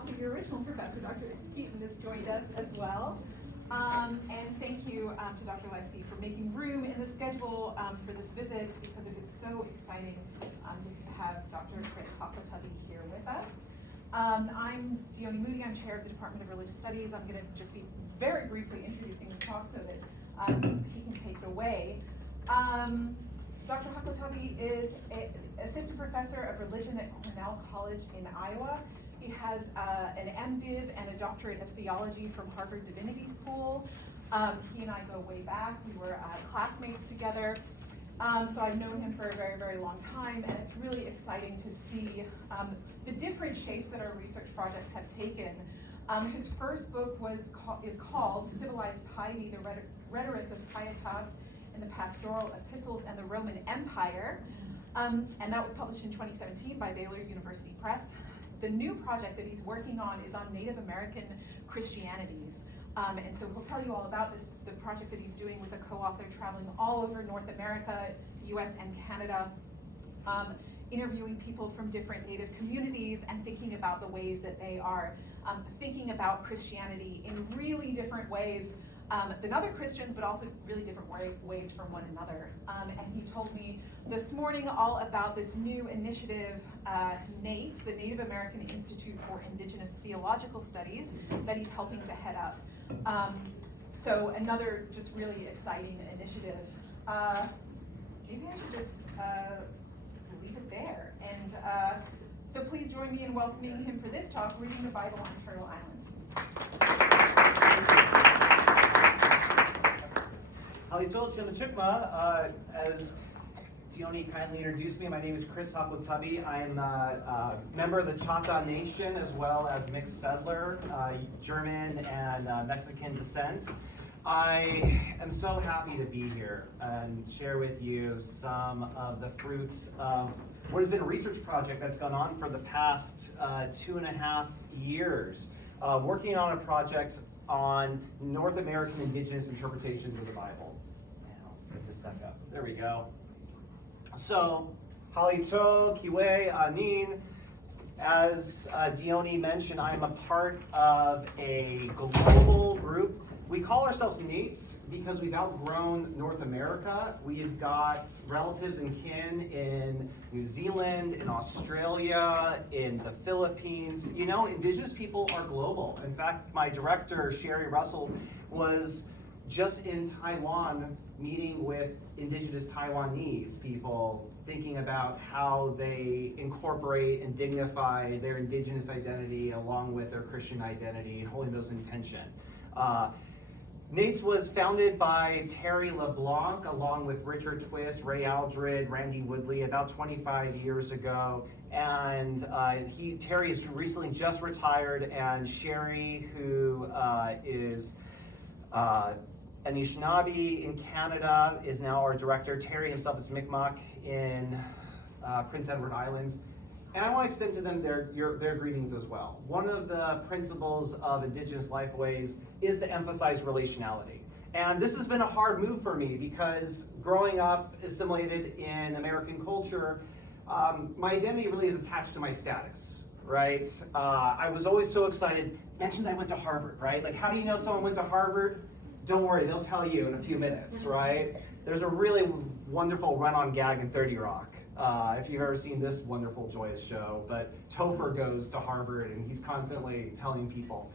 also your original professor, Dr. Keaton, has joined us as well. And thank you to Dr. Livesey for making room in the schedule for this visit, because it is so exciting to have Dr. Chris Hoklotubbe here with us. I'm Dione Moody. I'm chair of the Department of Religious Studies. I'm going to just be very briefly introducing this talk so that he can take it away. Dr. Hoklotubbe is an assistant professor of religion at Cornell College in Iowa. He has an MDiv and a doctorate of theology from Harvard Divinity School. He and I go way back. We were classmates together. So I've known him for a very, very long time, and it's really exciting to see the different shapes that our research projects have taken. His first book is called Civilized Piety, the Rhetoric of Pietas in the Pastoral Epistles and the Roman Empire, and that was published in 2017 by Baylor University Press. The new project that he's working on is on Native American Christianities. And so he'll tell you all about this, the project that he's doing with a co-author traveling all over North America, US and Canada, interviewing people from different Native communities and thinking about the ways that they are thinking about Christianity in really different ways than other Christians, but also really different ways from one another. And he told me this morning all about this new initiative, NATE, the Native American Institute for Indigenous Theological Studies, that he's helping to head up. So another just really exciting initiative. Maybe I should just leave it there. And so please join me in welcoming him for this talk, Reading the Bible on Turtle Island. Hoklotubbe Chimachikma, as Dione kindly introduced me, my name is Chris Hoklotubbe. I'm a member of the Choctaw Nation as well as mixed settler, German and Mexican descent. I am so happy to be here and share with you some of the fruits of what has been a research project that's gone on for the past 2.5 years, working on a project on North American Indigenous interpretations of the Bible. Get this back up. There we go. So, Halito, Kiwe, Anin, as Dione mentioned, I'm a part of a global group. We call ourselves NATES because we've outgrown North America. We've got relatives and kin in New Zealand, in Australia, in the Philippines. You know, Indigenous people are global. In fact, my director, Sherry Russell, was just in Taiwan meeting with Indigenous Taiwanese people, thinking about how they incorporate and dignify their Indigenous identity along with their Christian identity and holding those in tension. NATES was founded by Terry LeBlanc along with Richard Twist, Ray Aldred, Randy Woodley about 25 years ago. And Terry is recently just retired, and Sherry, who is Anishinaabe in Canada, is now our director. Terry himself is Mi'kmaq in Prince Edward Islands. And I want to extend to them their greetings as well. One of the principles of Indigenous Lifeways is to emphasize relationality. And this has been a hard move for me because growing up assimilated in American culture, my identity really is attached to my status, right? I was always so excited. Mention that I went to Harvard, right? Like, how do you know someone went to Harvard? Don't worry, they'll tell you in a few minutes, right? There's a really wonderful run-on gag in 30 Rock. If you've ever seen this wonderful, joyous show, but Topher goes to Harvard and he's constantly telling people.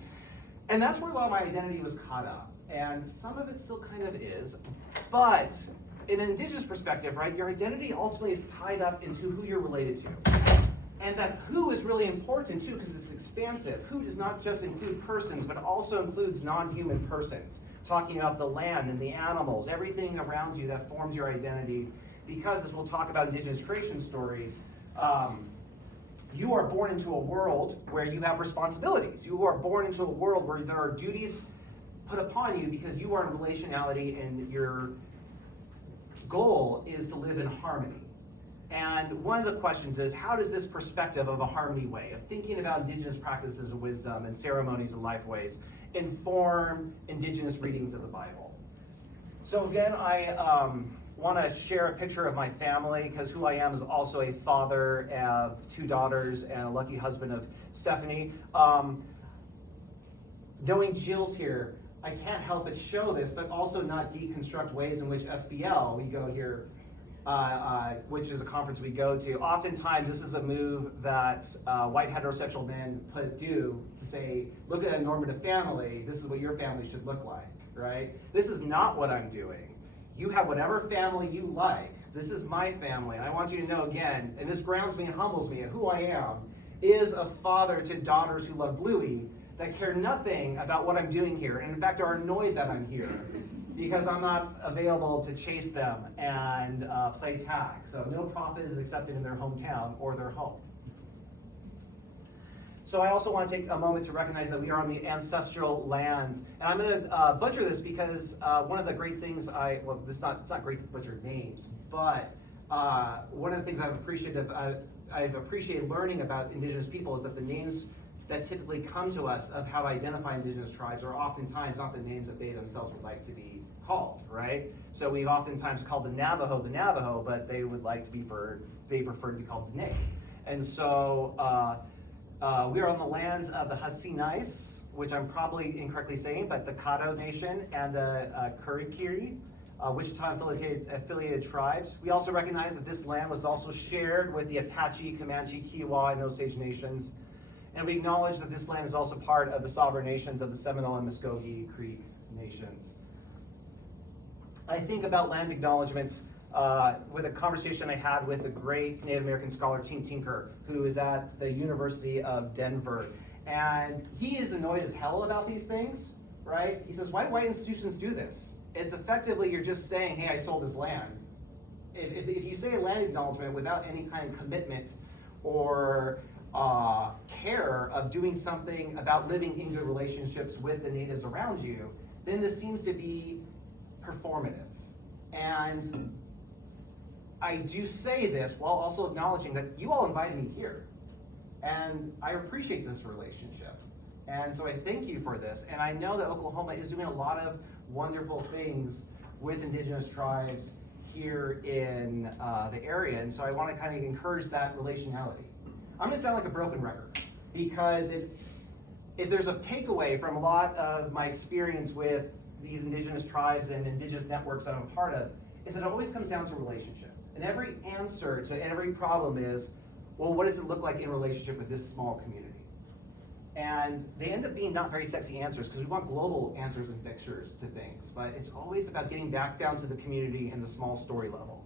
And that's where a lot of my identity was caught up. And some of it still kind of is. But in an Indigenous perspective, right, your identity ultimately is tied up into who you're related to. And that who is really important too, because it's expansive. Who does not just include persons, but also includes non-human persons. Talking about the land and the animals, everything around you that forms your identity. Because, as we'll talk about Indigenous creation stories, you are born into a world where you have responsibilities. You are born into a world where there are duties put upon you because you are in relationality and your goal is to live in harmony. And one of the questions is, how does this perspective of a harmony way, of thinking about Indigenous practices of wisdom and ceremonies and lifeways, inform Indigenous readings of the Bible? So again, want to share a picture of my family, because who I am is also a father of 2 daughters and a lucky husband of Stephanie. Knowing Jill's here, I can't help but show this, but also not deconstruct ways in which SBL, we go here, which is a conference we go to. Oftentimes, this is a move that white heterosexual men do to say, look at a normative family, this is what your family should look like, right? This is not what I'm doing. You have whatever family you like. This is my family, and I want you to know again, and this grounds me and humbles me, and who I am is a father to daughters who love Bluey, that care nothing about what I'm doing here, and in fact are annoyed that I'm here, because I'm not available to chase them and play tag. So no profit is accepted in their hometown or their home. So I also want to take a moment to recognize that we are on the ancestral lands. And I'm going to butcher this because one of the great things it's not great to butcher names, but one of the things I've appreciated learning about Indigenous people is that the names that typically come to us of how to identify Indigenous tribes are oftentimes not the names that they themselves would like to be called, right? So we've oftentimes called the Navajo, but they would like to be they prefer to be called Dene. And so we are on the lands of the Hasinais, which I'm probably incorrectly saying, but the Caddo Nation and the Kurikiri, Wichita affiliated tribes. We also recognize that this land was also shared with the Apache, Comanche, Kiowa, and Osage nations. And we acknowledge that this land is also part of the sovereign nations of the Seminole and Muskogee Creek nations. I think about land acknowledgements with a conversation I had with the great Native American scholar Tim Tinker, who is at the University of Denver. And he is annoyed as hell about these things, right? He says, why do white institutions do this? It's effectively, you're just saying, hey, I sold this land. If you say a land acknowledgement without any kind of commitment or care of doing something about living in good relationships with the natives around you, then this seems to be performative. And I do say this while also acknowledging that you all invited me here. And I appreciate this relationship. And so I thank you for this. And I know that Oklahoma is doing a lot of wonderful things with Indigenous tribes here in the area. And so I want to kind of encourage that relationality. I'm going to sound like a broken record, because if there's a takeaway from a lot of my experience with these Indigenous tribes and Indigenous networks that I'm a part of, is that it always comes down to relationship. And every answer to every problem is, well, what does it look like in relationship with this small community? And they end up being not very sexy answers, because we want global answers and fixtures to things, but it's always about getting back down to the community and the small story level.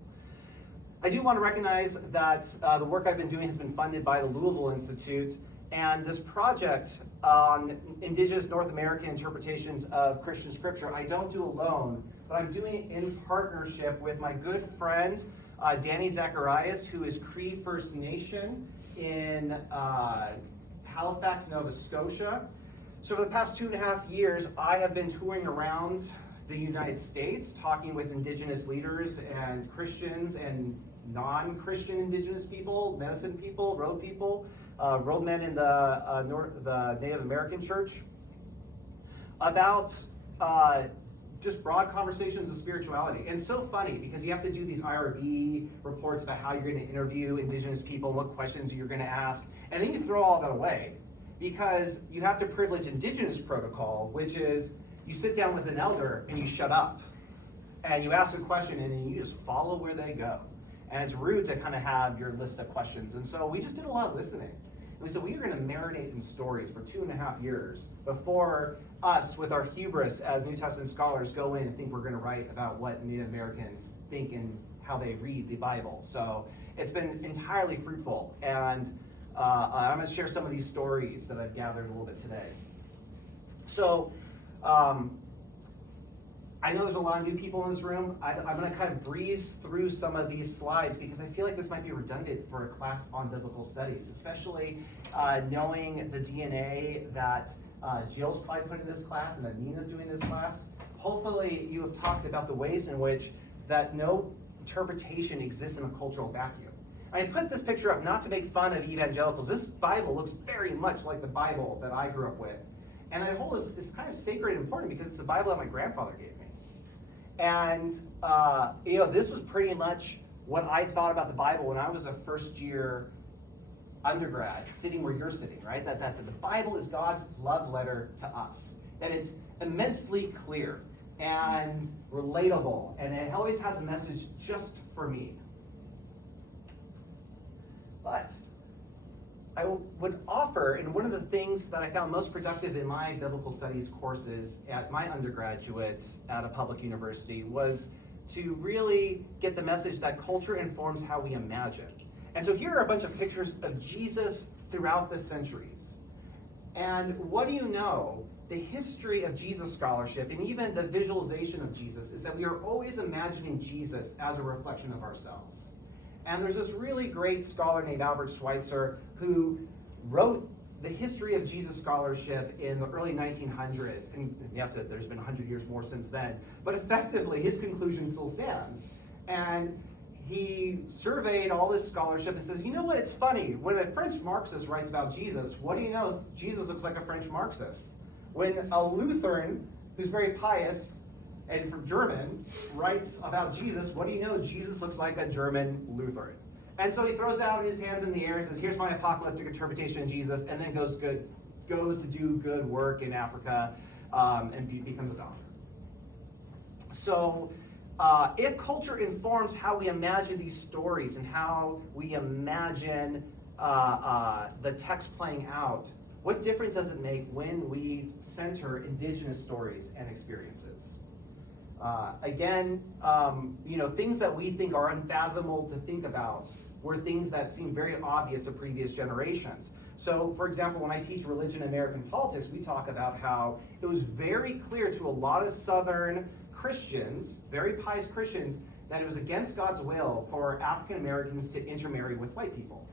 I do want to recognize that the work I've been doing has been funded by the Louisville Institute, and this project on Indigenous North American interpretations of Christian scripture, I don't do alone, but I'm doing it in partnership with my good friend, Danny Zacharias, who is Cree First Nation in Halifax, Nova Scotia. So for the past 2.5 years, I have been touring around the United States, talking with Indigenous leaders and Christians and non-Christian Indigenous people, medicine people, road men in the Native American Church, about just broad conversations of spirituality. And it's so funny, because you have to do these IRB reports about how you're going to interview Indigenous people, what questions you're going to ask, and then you throw all that away, because you have to privilege Indigenous protocol, which is you sit down with an elder and you shut up, and you ask a question and then you just follow where they go. And it's rude to kind of have your list of questions. And so we just did a lot of listening. And we said, we are going to marinate in stories for 2.5 years before us, with our hubris as New Testament scholars, go in and think we're going to write about what Native Americans think and how they read the Bible. So it's been entirely fruitful. And I'm going to share some of these stories that I've gathered a little bit today. So I know there's a lot of new people in this room. I'm going to kind of breeze through some of these slides, because I feel like this might be redundant for a class on biblical studies, especially knowing the DNA that Jill's probably put in this class and that Nina's doing this class. Hopefully you have talked about the ways in which that no interpretation exists in a cultural vacuum. I put this picture up not to make fun of evangelicals. This Bible looks very much like the Bible that I grew up with. And I hold this kind of sacred and important, because it's the Bible that my grandfather gave me. And this was pretty much what I thought about the Bible when I was a first-year undergrad, sitting where you're sitting, right? That the Bible is God's love letter to us. And it's immensely clear and relatable, and it always has a message just for me. But I would offer, and one of the things that I found most productive in my biblical studies courses at my undergraduate at a public university was to really get the message that culture informs how we imagine. And so here are a bunch of pictures of Jesus throughout the centuries. And what do you know? The history of Jesus scholarship and even the visualization of Jesus is that we are always imagining Jesus as a reflection of ourselves. And there's this really great scholar named Albert Schweitzer who wrote the history of Jesus scholarship in the early 1900s. And yes, there's been 100 years more since then. But effectively, his conclusion still stands. And he surveyed all this scholarship and says, you know what, it's funny. When a French Marxist writes about Jesus, what do you know? Jesus looks like a French Marxist. When a Lutheran, who's very pious and from German, writes about Jesus, what do you know? Jesus looks like a German Lutheran. And so he throws out his hands in the air and says, here's my apocalyptic interpretation of Jesus, and then goes to do good work in Africa and becomes a doctor. So if culture informs how we imagine these stories and how we imagine the text playing out, what difference does it make when we center indigenous stories and experiences? Things that we think are unfathomable to think about were things that seem very obvious to previous generations. So, for example, when I teach religion and American politics, we talk about how it was very clear to a lot of Southern Christians, very pious Christians, that it was against God's will for African Americans to intermarry with white people.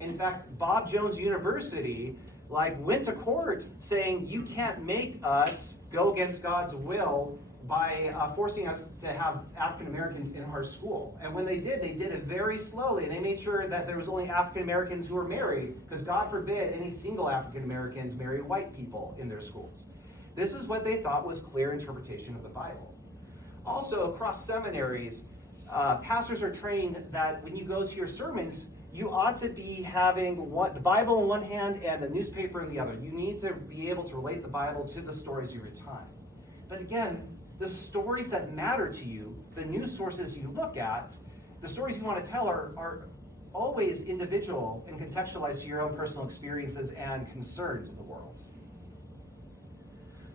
In fact, Bob Jones University went to court saying, you can't make us go against God's will by forcing us to have African Americans in our school. And when they did it very slowly. And they made sure that there was only African Americans who were married, because God forbid any single African Americans marry white people in their schools. This is what they thought was clear interpretation of the Bible. Also, across seminaries, pastors are trained that when you go to your sermons, you ought to be having the Bible in one hand and the newspaper in the other. You need to be able to relate the Bible to the stories you recite. But again, the stories that matter to you, the news sources you look at, the stories you want to tell are always individual and contextualized to your own personal experiences and concerns of the world.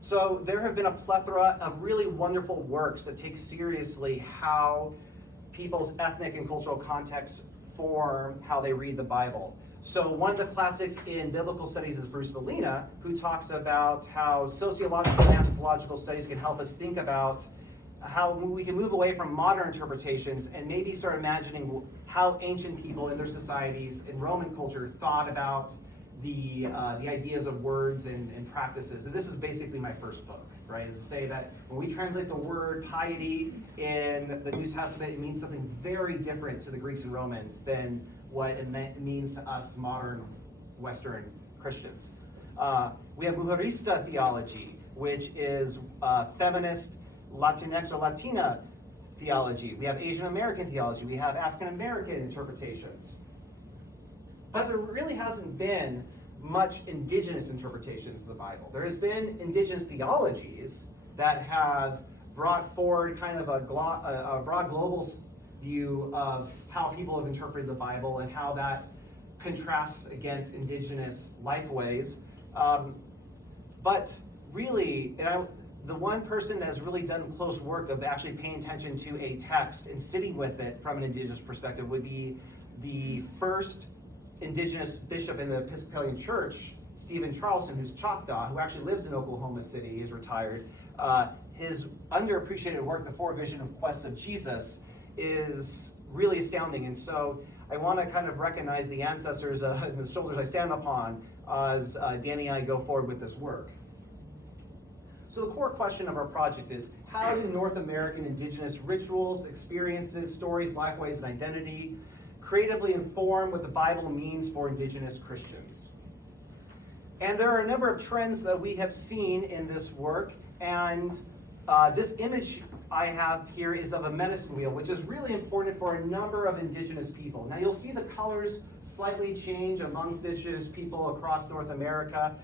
So there have been a plethora of really wonderful works that take seriously how people's ethnic and cultural contexts form how they read the Bible. So one of the classics in biblical studies is Bruce Molina, who talks about how sociological and anthropological studies can help us think about how we can move away from modern interpretations and maybe start imagining how ancient people in their societies in Roman culture thought about the ideas of words and practices. And this is basically my first book, right? Is to say that when we translate the word piety in the New Testament, it means something very different to the Greeks and Romans than what it means to us modern Western Christians. We have mujerista theology, which is feminist Latinx or Latina theology. We have Asian American theology. We have African American interpretations. But there really hasn't been much indigenous interpretations of the Bible. There has been indigenous theologies that have brought forward kind of a broad global view of how people have interpreted the Bible and how that contrasts against indigenous lifeways. But really, the one person that has really done close work of actually paying attention to a text and sitting with it from an indigenous perspective would be the first indigenous bishop in the Episcopalian Church, Stephen Charleston, who's Choctaw, who actually lives in Oklahoma City, is retired. His underappreciated work, The Four Vision of Quests of Jesus, is really astounding. And so I want to kind of recognize the ancestors and the shoulders I stand upon as Danny and I go forward with this work. So the core question of our project is, how do North American indigenous rituals, experiences, stories, lifeways, and identity creatively inform what the Bible means for indigenous Christians? And there are a number of trends that we have seen in this work, and This image I have here is of a medicine wheel, which is really important for a number of indigenous people. Now you'll see the colors slightly change amongst indigenous people across North America,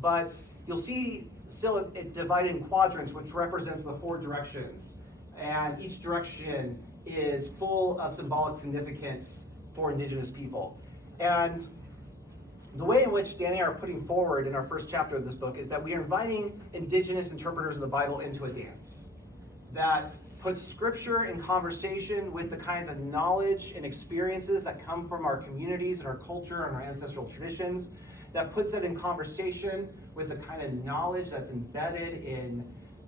but you'll see still it divided in quadrants, which represents the 4 directions. And each direction is full of symbolic significance for indigenous people. And the way in which Danny and I are putting forward in our first chapter of this book is that we are inviting indigenous interpreters of the Bible into a dance that puts scripture in conversation with the kind of knowledge and experiences that come from our communities and our culture and our ancestral traditions, that puts it in conversation with the kind of knowledge that's embedded in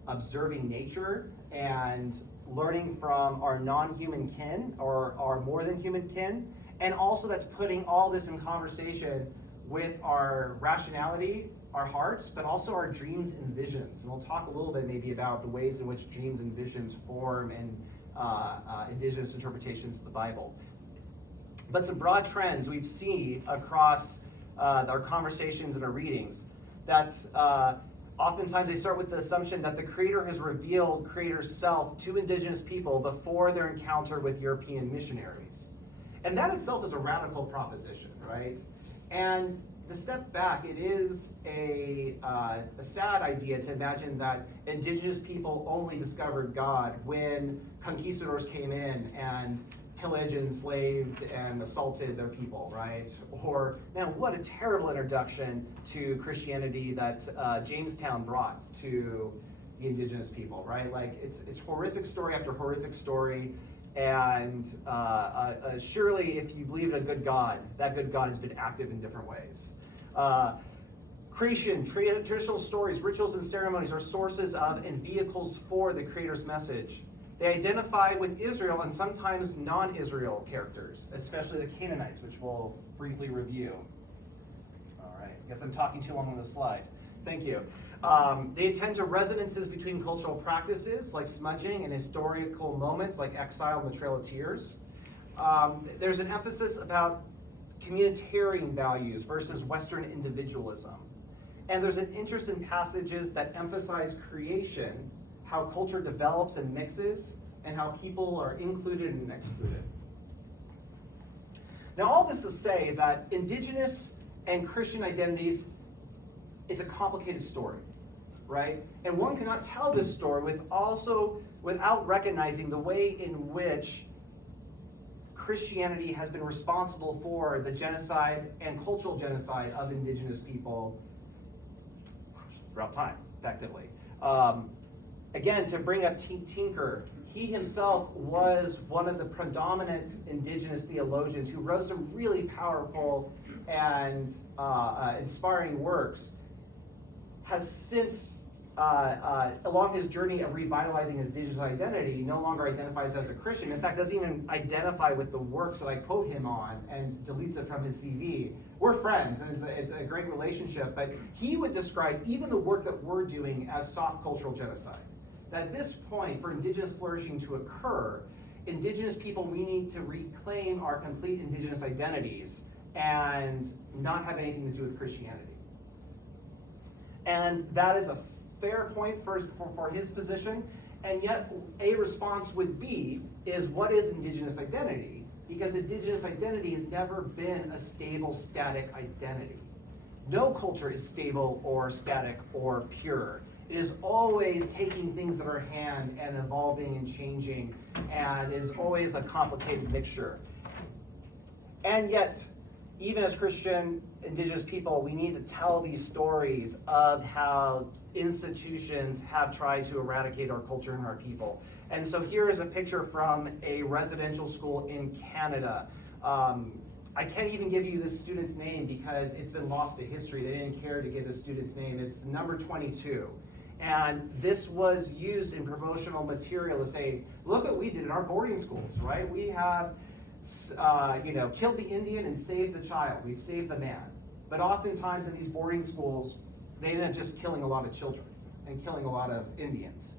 observing nature and learning from our non-human kin or our more than human kin, and also that's putting all this in conversation with our rationality, our hearts, but also our dreams and visions. And we'll talk a little bit maybe about the ways in which dreams and visions form in indigenous interpretations of the Bible. But some broad trends we've seen across our conversations and our readings, that oftentimes they start with the assumption that the Creator has revealed Creator's self to indigenous people before their encounter with European missionaries. And that itself is a radical proposition, right? And to step back, it is a sad idea to imagine that indigenous people only discovered God when conquistadors came in and pillaged, enslaved, and assaulted their people, right? Or, man, what a terrible introduction to Christianity that Jamestown brought to the indigenous people, right? Like, it's horrific story after horrific story. And surely, if you believe in a good God, that good God has been active in different ways. Creation, traditional stories, rituals, and ceremonies are sources of and vehicles for the Creator's message. They identify with Israel and sometimes non-Israel characters, especially the Canaanites, which we'll briefly review. All right, I guess I'm talking too long on this slide. Thank you. They attend to resonances between cultural practices like smudging and historical moments like exile and the Trail of Tears. There's an emphasis about communitarian values versus Western individualism. And there's an interest in passages that emphasize creation, how culture develops and mixes, and how people are included and excluded. Now, all this to say that indigenous and Christian identities, it's a complicated story, right? And one cannot tell this story without recognizing the way in which Christianity has been responsible for the genocide and cultural genocide of indigenous people throughout time, effectively. Again, to bring up Tinker, he himself was one of the predominant indigenous theologians who wrote some really powerful and inspiring works, has since, along his journey of revitalizing his digital identity, no longer identifies as a Christian. In fact, doesn't even identify with the works that I quote him on and deletes it from his CV. We're friends, and it's a great relationship, but he would describe even the work that we're doing as soft cultural genocide. That at this point, for indigenous flourishing to occur, indigenous people, we need to reclaim our complete indigenous identities and not have anything to do with Christianity. And that is a fair point for his position, and yet a response would be, is what is indigenous identity? Because indigenous identity has never been a stable, static identity. No culture is stable or static or pure. It is always taking things in our hand and evolving and changing, and is always a complicated mixture. And yet, even as Christian indigenous people, we need to tell these stories of how institutions have tried to eradicate our culture and our people. And so here is a picture from a residential school in Canada. I can't even give you the student's name because it's been lost to history. They didn't care to give the student's name. It's number 22. And this was used in promotional material to say, look what we did in our boarding schools, right? We have killed the Indian and saved the child. We've saved the man. But oftentimes in these boarding schools, they end up just killing a lot of children and killing a lot of Indians.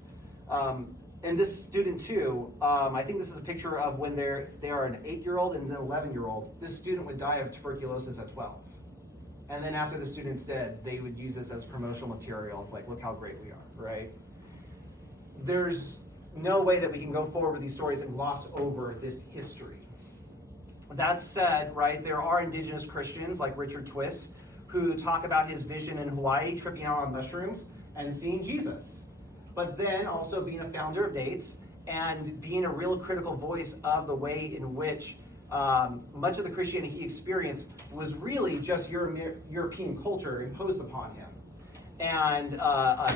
And this student too, I think this is a picture of when they are an 8-year-old and an 11-year-old. This student would die of tuberculosis at 12. And then after the student's dead, they would use this as promotional material of like, look how great we are, right? there's no way that we can go forward with these stories and gloss over this history. That said, right, there are indigenous Christians like Richard Twiss who talk about his vision in Hawaii, tripping out on mushrooms and seeing Jesus, but then also being a founder of Dates and being a real critical voice of the way in which much of the Christianity he experienced was really just European culture imposed upon him. And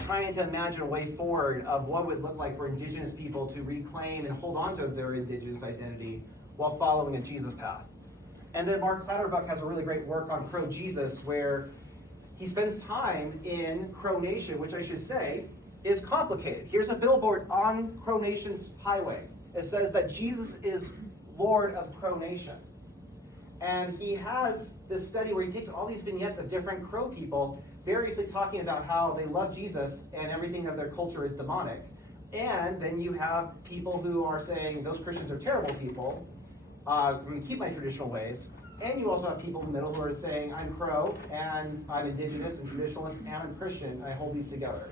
trying to imagine a way forward of what would look like for indigenous people to reclaim and hold on to their indigenous identity while following a Jesus path. And then Mark Clatterbuck has a really great work on Crow Jesus where he spends time in Crow Nation, which I should say is complicated. Here's a billboard on Crow Nation's highway. It says that Jesus is Lord of Crow Nation. And he has this study where he takes all these vignettes of different Crow people, variously talking about how they love Jesus and everything of their culture is demonic. And then you have people who are saying those Christians are terrible people. I'm going to keep my traditional ways. And you also have people in the middle who are saying, I'm Crow, and I'm indigenous and traditionalist, and I'm Christian, and I hold these together.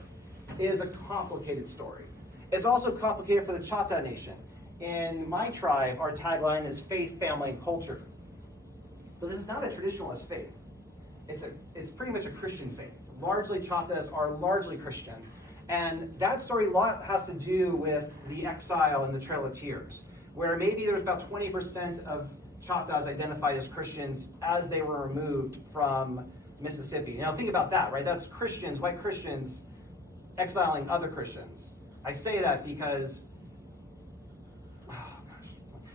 It is a complicated story. It's also complicated for the Chata Nation. In my tribe, our tagline is faith, family, and culture. But this is not a traditionalist faith. It's pretty much a Christian faith. Largely, Chatas are largely Christian. And that story has to do with the exile and the Trail of Tears, where maybe there was about 20% of Chatas identified as Christians as they were removed from Mississippi. Now think about that, right? That's Christians, white Christians, exiling other Christians. I say that because,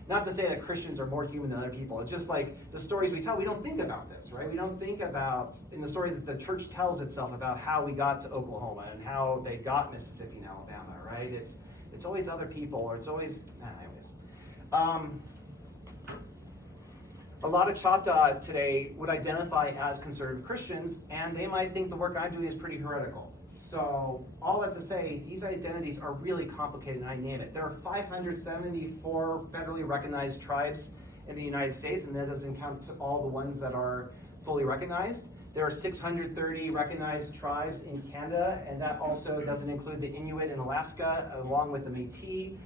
not to say that Christians are more human than other people. It's just like the stories we tell, we don't think about this, right? We don't think about, in the story that the church tells itself about how we got to Oklahoma and how they got Mississippi and Alabama, right? It's always other people, or it's always, anyways. A lot of Chata today would identify as conservative Christians, and they might think the work I'm doing is pretty heretical. So all that to say, these identities are really complicated, and I name it. There are 574 federally recognized tribes in the United States, and that doesn't count all the ones that are fully recognized. There are 630 recognized tribes in Canada, and that also doesn't include the Inuit in Alaska, along with the Métis,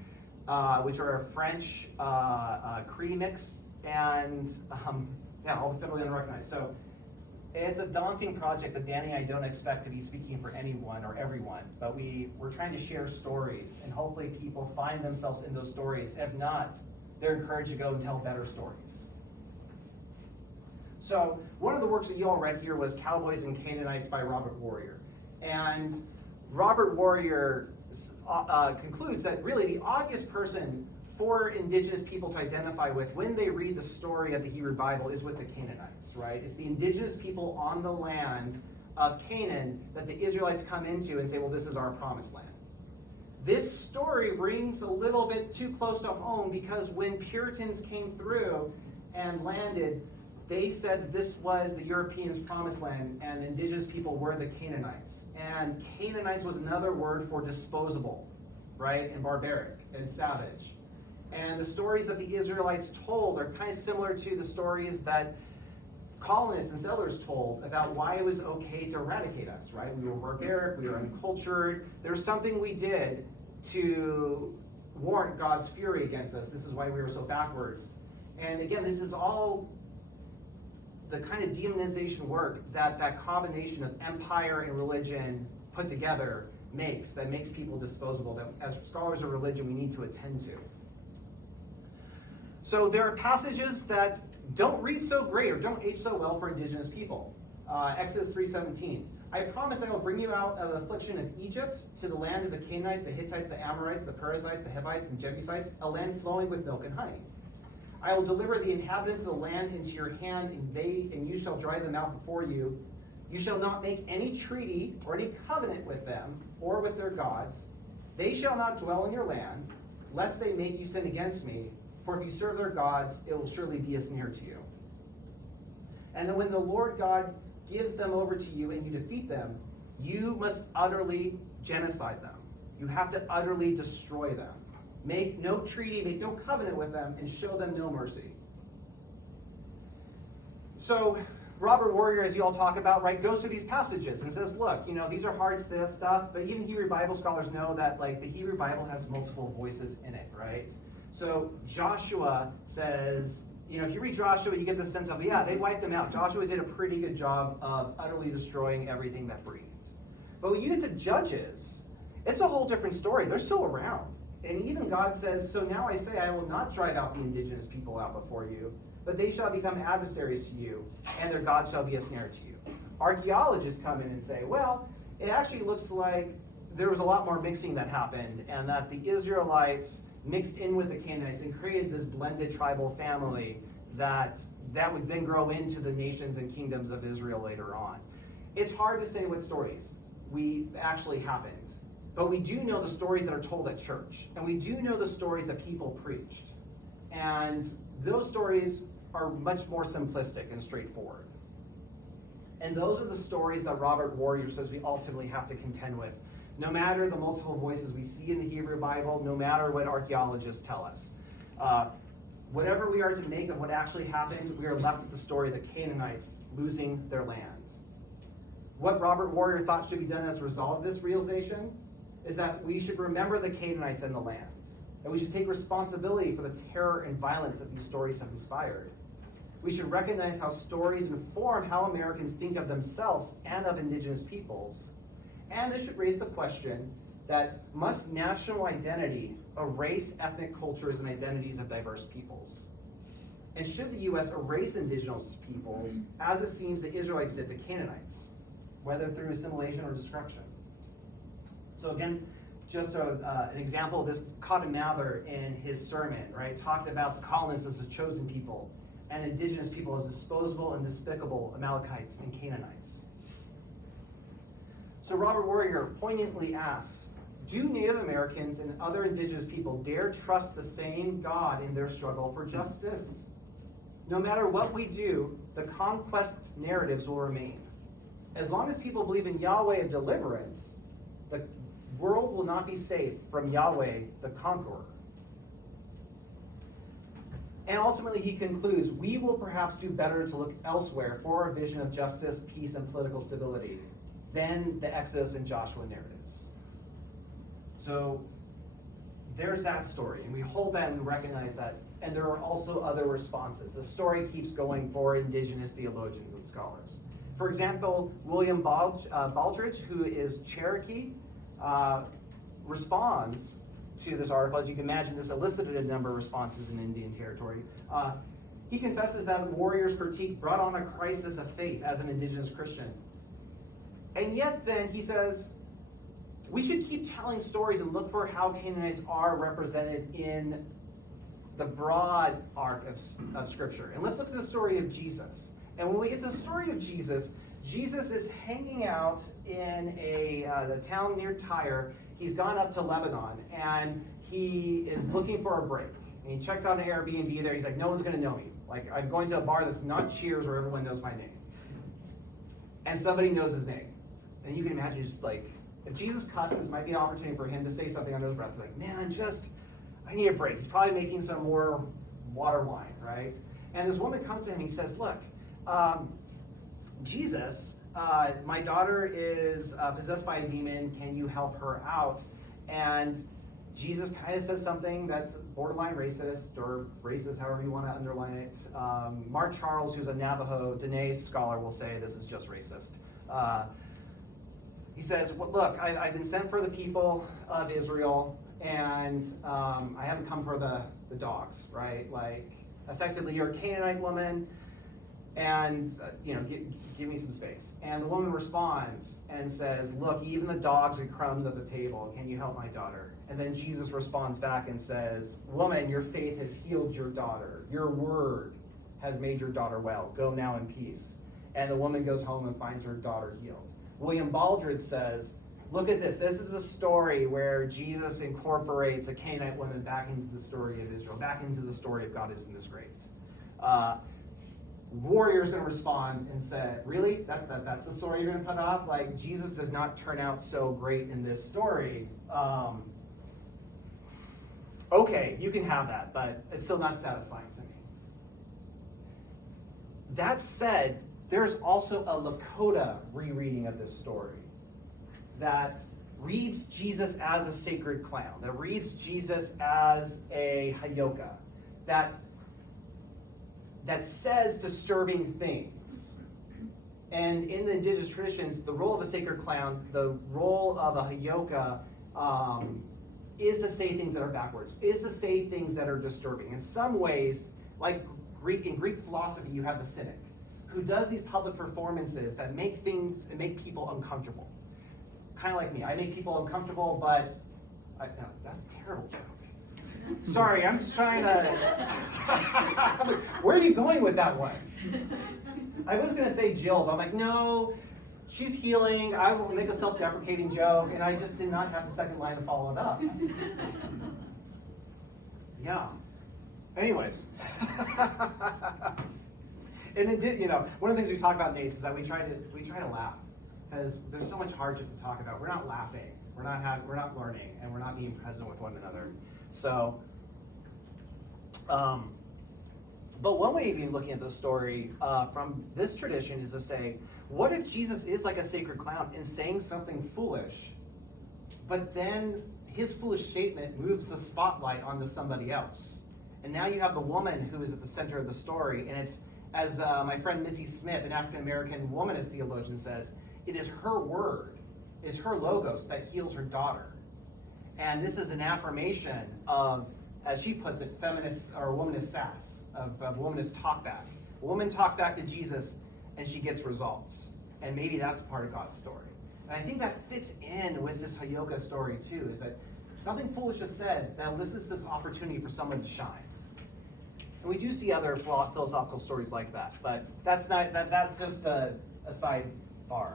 which are a French Cree mix, and all the federally unrecognized. So it's a daunting project that Danny and I don't expect to be speaking for anyone or everyone, but we're trying to share stories, and hopefully people find themselves in those stories. If not, they're encouraged to go and tell better stories. So one of the works that you all read here was Cowboys and Canaanites by Robert Warrior. And Robert Warrior concludes that really the obvious person for indigenous people to identify with when they read the story of the Hebrew Bible is with the Canaanites, right? It's the indigenous people on the land of Canaan that the Israelites come into and say, well, this is our promised land. This story rings a little bit too close to home because when Puritans came through and landed, they said this was the Europeans' promised land, and indigenous people were the Canaanites. And Canaanites was another word for disposable, right, and barbaric and savage. And the stories that the Israelites told are kind of similar to the stories that colonists and settlers told about why it was okay to eradicate us, right? We were barbaric, we were uncultured. There was something we did to warrant God's fury against us. This is why we were so backwards. And again, this is all the kind of demonization work that combination of empire and religion put together that makes people disposable, that as scholars of religion we need to attend to. So there are passages that don't read so great or don't age so well for indigenous people. Exodus 3:17. I promise I will bring you out of the affliction of Egypt to the land of the Canaanites, the Hittites, the Amorites, the Perizzites, the Hivites, and Jebusites, a land flowing with milk and honey. I will deliver the inhabitants of the land into your hand, and you shall drive them out before you. You shall not make any treaty or any covenant with them or with their gods. They shall not dwell in your land, lest they make you sin against me. For if you serve their gods, it will surely be a snare to you. And then when the Lord God gives them over to you and you defeat them, you must utterly genocide them. You have to utterly destroy them. Make no treaty, make no covenant with them, and show them no mercy. So Robert Warrior, as you all talk about, right, goes through these passages and says, look, these are hard stuff, but even Hebrew Bible scholars know that like the Hebrew Bible has multiple voices in it, right? So Joshua says, if you read Joshua, you get the sense of, yeah, they wiped them out. Joshua did a pretty good job of utterly destroying everything that breathed. But when you get to Judges, it's a whole different story. They're still around. And even God says, so now I say, I will not drive out the indigenous people out before you, but they shall become adversaries to you, and their God shall be a snare to you. Archaeologists come in and say, well, it actually looks like there was a lot more mixing that happened, and that the Israelites mixed in with the Canaanites and created this blended tribal family that would then grow into the nations and kingdoms of Israel later on. It's hard to say what stories actually happened, but we do know the stories that are told at church, and we do know the stories that people preached. And those stories are much more simplistic and straightforward. And those are the stories that Robert Warrior says we ultimately have to contend with. No matter the multiple voices we see in the Hebrew Bible, no matter what archaeologists tell us. Whatever we are to make of what actually happened, we are left with the story of the Canaanites losing their land. What Robert Warrior thought should be done as a result of this realization is that we should remember the Canaanites and the land. And we should take responsibility for the terror and violence that these stories have inspired. We should recognize how stories inform how Americans think of themselves and of indigenous peoples. And this should raise the question that must national identity erase ethnic cultures and identities of diverse peoples? And should the U.S. erase indigenous peoples, as it seems the Israelites did the Canaanites, whether through assimilation or destruction? So again, just an example of this, Cotton Mather in his sermon, right, talked about the colonists as a chosen people and indigenous people as disposable and despicable Amalekites and Canaanites. So Robert Warrior poignantly asks, do Native Americans and other indigenous people dare trust the same God in their struggle for justice? No matter what we do, the conquest narratives will remain. As long as people believe in Yahweh of deliverance, the world will not be safe from Yahweh the conqueror. And ultimately he concludes, we will perhaps do better to look elsewhere for a vision of justice, peace, and political stability than the Exodus and Joshua narratives. So there's that story, and we hold that and we recognize that, and there are also other responses. The story keeps going for indigenous theologians and scholars. For example, William Baldridge, who is Cherokee, responds to this article. As you can imagine, this elicited a number of responses in Indian Territory. He confesses that Warrior's critique brought on a crisis of faith as an indigenous Christian. And yet then he says, we should keep telling stories and look for how Canaanites are represented in the broad arc of Scripture. And let's look at the story of Jesus. And when we get to the story of Jesus, Jesus is hanging out in the town near Tyre. He's gone up to Lebanon, and he is looking for a break. And he checks out an Airbnb there. He's like, no one's going to know me. Like, I'm going to a bar that's not Cheers where everyone knows my name. And somebody knows his name. And you can imagine just like, if Jesus cussed, this might be an opportunity for him to say something under his breath. Like, man, I need a break. He's probably making some more water wine, right? And this woman comes to him and he says, look, Jesus, my daughter is possessed by a demon. Can you help her out? And Jesus kind of says something that's borderline racist, or racist, however you want to underline it. Mark Charles, who's a Navajo Diné scholar, will say this is just racist. He says, well, look, I've been sent for the people of Israel, and I haven't come for the dogs, right? Like, effectively, you're a Canaanite woman, and give me some space. And the woman responds and says, look, even the dogs and crumbs at the table, can you help my daughter? And then Jesus responds back and says, woman, your faith has healed your daughter. Your word has made your daughter well. Go now in peace. And the woman goes home and finds her daughter healed. William Baldridge says, look at this. This is a story where Jesus incorporates a Canaanite woman back into the story of Israel, back into the story of God isn't this great. Warrior's going to respond and say, really? That's the story you're going to put off? Like, Jesus does not turn out so great in this story. Okay, you can have that, but it's still not satisfying to me. That said, there's also a Lakota rereading of this story that reads Jesus as a sacred clown, that reads Jesus as a Hayoka, that says disturbing things. And in the indigenous traditions, the role of a sacred clown, the role of a Hayoka, is to say things that are backwards, is to say things that are disturbing. In some ways, like in Greek philosophy, you have the cynic, who does these public performances that make people uncomfortable. Kind of like me. I make people uncomfortable, but no, that's a terrible joke. Sorry, I'm just trying to. Where are you going with that one? I was going to say Jill, but I'm like, no, she's healing. I will make a self-deprecating joke, and I just did not have the second line to follow it up. Yeah. Anyways. And it did, one of the things we talk about, Nate, is that we try to laugh, because there's so much hardship to talk about. We're not laughing, we're not learning, and we're not being present with one another. So, but one way of even looking at the story from this tradition is to say, what if Jesus is like a sacred clown and saying something foolish, but then his foolish statement moves the spotlight onto somebody else? And now you have the woman who is at the center of the story, and it's, as my friend Mitzi Smith, an African-American womanist theologian, says, it is her word, is her logos that heals her daughter. And this is an affirmation of, as she puts it, feminist or womanist sass, of womanist talkback. A woman talks back to Jesus and she gets results. And maybe that's part of God's story. And I think that fits in with this Hayoka story too, is that something foolish is said that elicits this opportunity for someone to shine. And we do see other philosophical stories like that, but that's just a sidebar.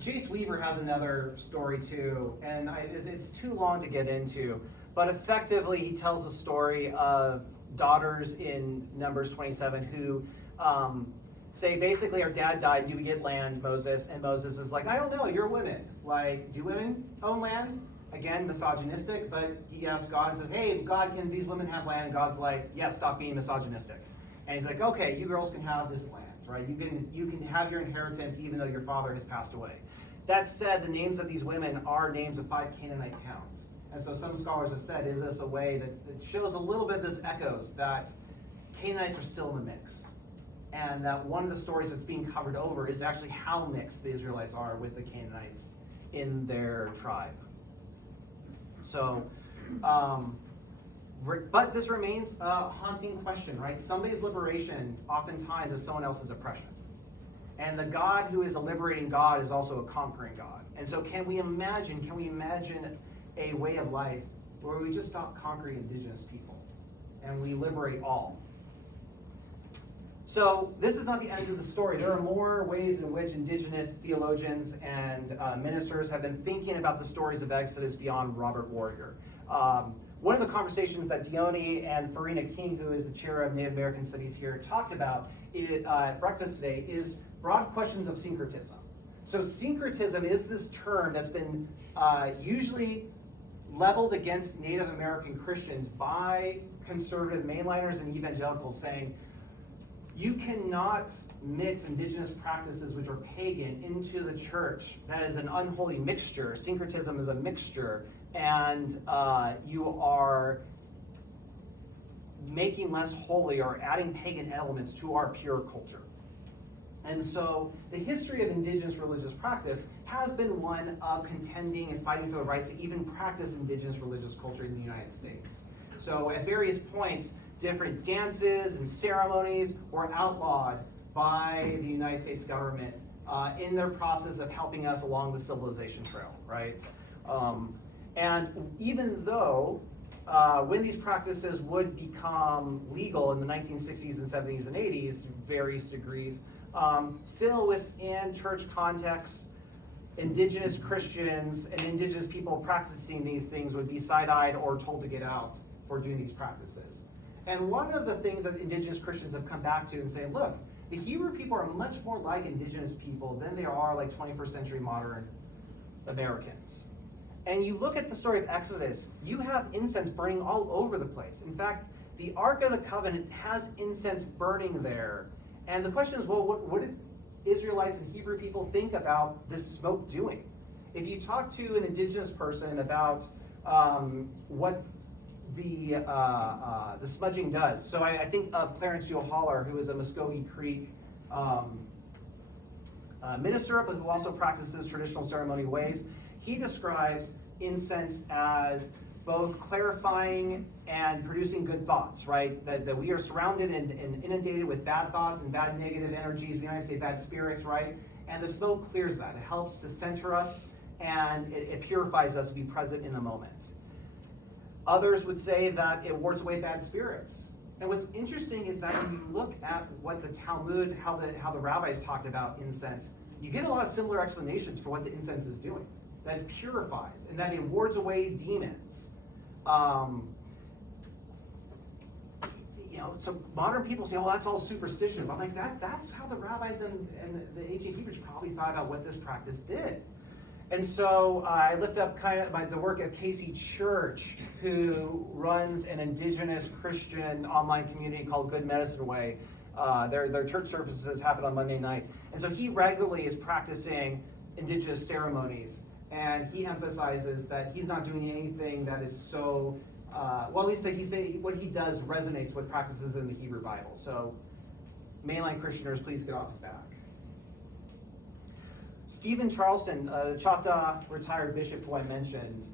Jace Weaver has another story too, and it's too long to get into, but effectively he tells the story of daughters in Numbers 27 who say, basically, our dad died, do we get land, Moses? And Moses is like, I don't know, you're women. Like, do women own land? Again, misogynistic, but he asks God and says, hey, God, can these women have land? And God's like, yeah, stop being misogynistic. And he's like, okay, you girls can have this land, right? You can have your inheritance even though your father has passed away. That said, the names of these women are names of 5 Canaanite towns. And so some scholars have said, is this a way that shows a little bit of those echoes that Canaanites are still in the mix? And that one of the stories that's being covered over is actually how mixed the Israelites are with the Canaanites in their tribe. So, but this remains a haunting question, right? Somebody's liberation oftentimes is someone else's oppression. And the God who is a liberating God is also a conquering God. And so can we imagine a way of life where we just stop conquering indigenous people and we liberate all? So this is not the end of the story. There are more ways in which indigenous theologians and ministers have been thinking about the stories of Exodus beyond Robert Warrior. One of the conversations that Dione and Farina King, who is the chair of Native American Studies here, talked about at breakfast today is broad questions of syncretism. So syncretism is this term that's been usually leveled against Native American Christians by conservative mainliners and evangelicals, saying, you cannot mix indigenous practices which are pagan into the church. That is an unholy mixture. Syncretism is a mixture, and you are making less holy or adding pagan elements to our pure culture. And so the history of indigenous religious practice has been one of contending and fighting for the rights to even practice indigenous religious culture in the United States. So at various points, different dances and ceremonies were outlawed by the United States government in their process of helping us along the civilization trail, right? And even though when these practices would become legal in the 1960s and 70s and 80s to various degrees, still within church contexts, indigenous Christians and indigenous people practicing these things would be side-eyed or told to get out for doing these practices. And one of the things that indigenous Christians have come back to and say, look, the Hebrew people are much more like indigenous people than they are like 21st century modern Americans. And you look at the story of Exodus, you have incense burning all over the place. In fact, the Ark of the Covenant has incense burning there. And the question is, well, what did Israelites and Hebrew people think about this smoke doing? If you talk to an indigenous person about what the smudging does, so I think of Clarence Yule Haller, who is a Muskogee Creek minister, but who also practices traditional ceremony ways. He describes incense as both clarifying and producing good thoughts, right? That we are surrounded and inundated with bad thoughts and bad negative energies. We don't even say bad spirits, right? And the smoke clears that. It helps to center us, and it purifies us to be present in the moment. Others would say that it wards away bad spirits. And what's interesting is that when you look at what the Talmud, how the rabbis talked about incense, you get a lot of similar explanations for what the incense is doing. That it purifies and that it wards away demons. So modern people say, "Oh, that's all superstition." But I'm like, that's how the rabbis and the ancient Hebrews probably thought about what this practice did. And so I lift up kind of the work of Casey Church, who runs an indigenous Christian online community called Good Medicine Way. Their church services happen on Monday night. And so he regularly is practicing indigenous ceremonies. And he emphasizes that he's not doing anything that is so, well, at least what he does resonates with practices in the Hebrew Bible. So mainline Christianers, please get off his back. Stephen Charleston, the Choctaw retired bishop who I mentioned,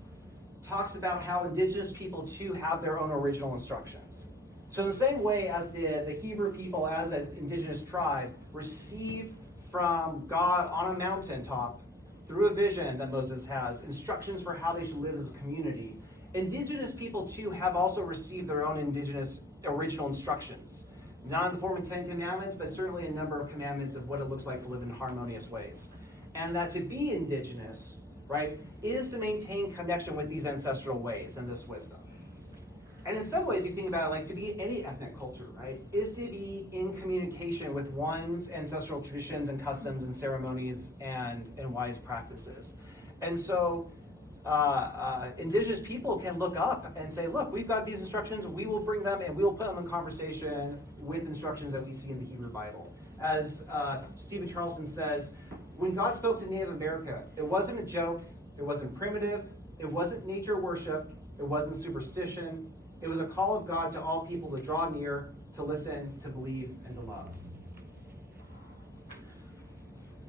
talks about how indigenous people too have their own original instructions. So in the same way as the Hebrew people, as an indigenous tribe, receive from God on a mountaintop, through a vision that Moses has, instructions for how they should live as a community, indigenous people too have also received their own indigenous original instructions. Not in the form of 10 commandments, but certainly a number of commandments of what it looks like to live in harmonious ways. And that to be indigenous, right, is to maintain connection with these ancestral ways and this wisdom. And in some ways, you think about it like to be any ethnic culture, right, is to be in communication with one's ancestral traditions and customs and ceremonies and wise practices. And so indigenous people can look up and say, look, we've got these instructions, we will bring them and we will put them in conversation with instructions that we see in the Hebrew Bible. As Stephen Charleston says, when God spoke to Native America, it wasn't a joke, it wasn't primitive, it wasn't nature worship, it wasn't superstition. It was a call of God to all people to draw near, to listen, to believe, and to love.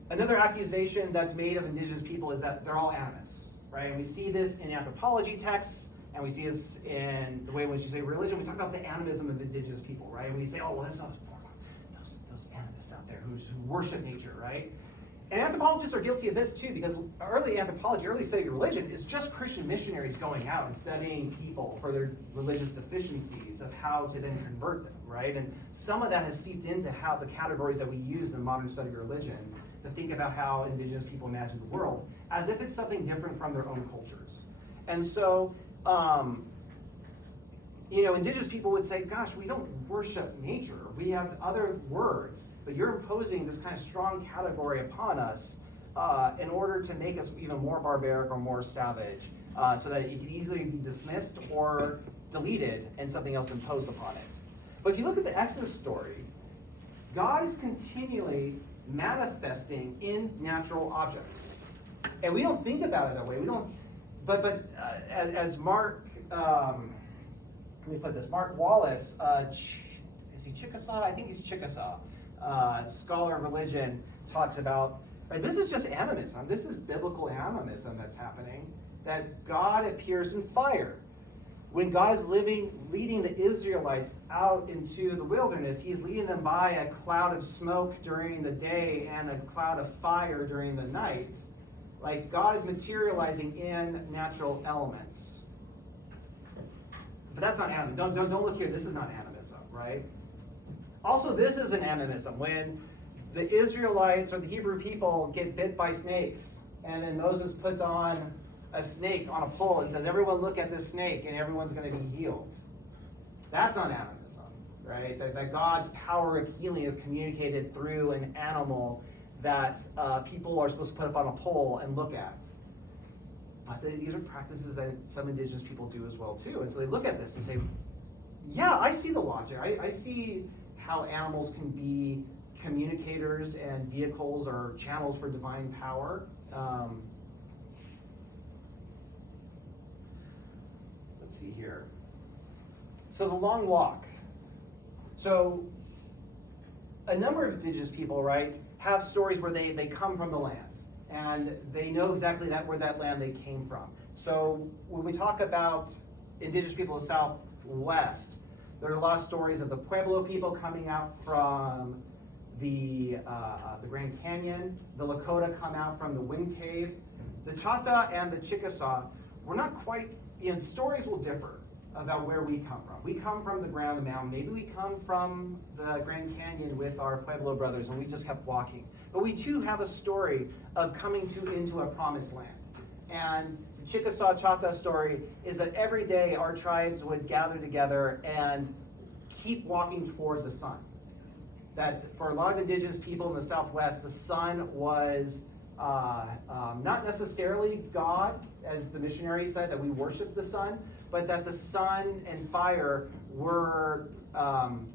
Another accusation that's made of indigenous people is that they're all animists, right? And we see this in anthropology texts, and we see this in the way when you say religion, we talk about the animism of indigenous people, right? And we say, oh, well, that's not those animists out there who worship nature, right? And anthropologists are guilty of this too, because early anthropology, early study of religion, is just Christian missionaries going out and studying people for their religious deficiencies of how to then convert them, right? And some of that has seeped into how the categories that we use in modern study of religion to think about how indigenous people imagine the world, as if it's something different from their own cultures. And so, indigenous people would say, gosh, we don't worship nature. We have other words, but you're imposing this kind of strong category upon us in order to make us even more barbaric or more savage, so that it can easily be dismissed or deleted and something else imposed upon it. But if you look at the Exodus story, God is continually manifesting in natural objects. And we don't think about it that way. We don't, but as Mark, let me put this, Mark Wallace, is he Chickasaw? I think he's Chickasaw. Scholar of religion talks about, right, this is just animism. This is biblical animism that's happening, that God appears in fire. When God is leading the Israelites out into the wilderness, he's leading them by a cloud of smoke during the day and a cloud of fire during the night. Like God is materializing in natural elements. But that's not animism. Don't look here. This is not animism, right? Also, this is an animism. When the Israelites or the Hebrew people get bit by snakes, and then Moses puts on a snake on a pole and says, everyone look at this snake and everyone's going to be healed. That's not animism, right? That God's power of healing is communicated through an animal that people are supposed to put up on a pole and look at. But these are practices that some indigenous people do as well too. And so they look at this and say, Yeah, I see the logic. I see how animals can be communicators and vehicles or channels for divine power. Let's see here. So the long walk. So a number of indigenous people, right, have stories where they come from the land and they know exactly where that land they came from. So when we talk about indigenous people of the Southwest, there are a lot of stories of the Pueblo people coming out from the Grand Canyon. The Lakota come out from the Wind Cave. The Chata and the Chickasaw, we're not quite, stories will differ about where we come from. We come from the ground, the mountain. Maybe we come from the Grand Canyon with our Pueblo brothers and we just kept walking. But we too have a story of coming into a promised land. And the Chickasaw Chata story is that every day our tribes would gather together and keep walking toward the sun. That for a lot of indigenous people in the Southwest, the sun was not necessarily God, as the missionary said, that we worship the sun, but that the sun and fire were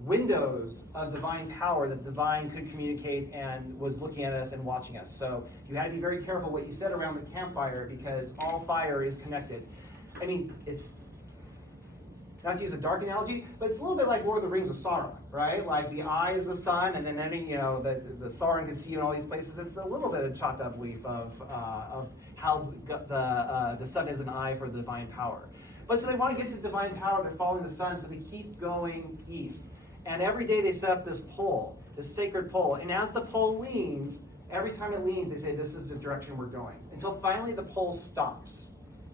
windows of divine power, that divine could communicate and was looking at us and watching us. So you had to be very careful what you said around the campfire because all fire is connected. I mean, it's not to use a dark analogy, but it's a little bit like Lord of the Rings with Sauron, right? Like the eye is the sun, and then the Sauron can see you in all these places. It's a little bit of Chata belief of how the sun is an eye for the divine power. But so they want to get to divine power, they're following the sun, so they keep going east. And every day they set up this pole, this sacred pole. And as the pole leans, every time it leans, they say, this is the direction we're going. Until finally the pole stops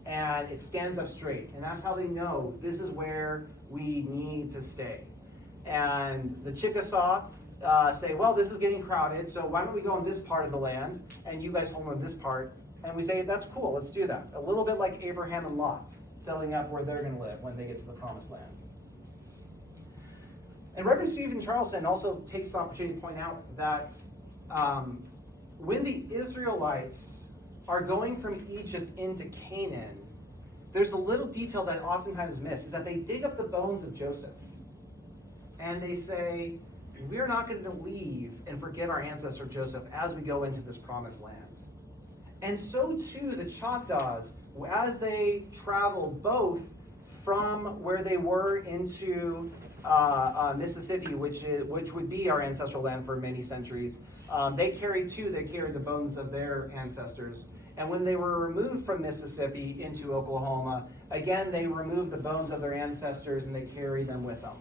and it stands up straight. And that's how they know this is where we need to stay. And the Chickasaw say, well, this is getting crowded, so why don't we go on this part of the land and you guys hold on this part. And we say, that's cool, let's do that. A little bit like Abraham and Lot, selling up where they're going to live when they get to the promised land. And Reverend Stephen Charleston also takes this opportunity to point out that when the Israelites are going from Egypt into Canaan, there's a little detail that oftentimes is missed, is that they dig up the bones of Joseph. And they say, we're not going to leave and forget our ancestor Joseph as we go into this promised land. And so too the Choctaws, as they traveled both from where they were into Mississippi, which would be our ancestral land for many centuries, they carried the bones of their ancestors. And when they were removed from Mississippi into Oklahoma, again, they removed the bones of their ancestors and they carried them with them.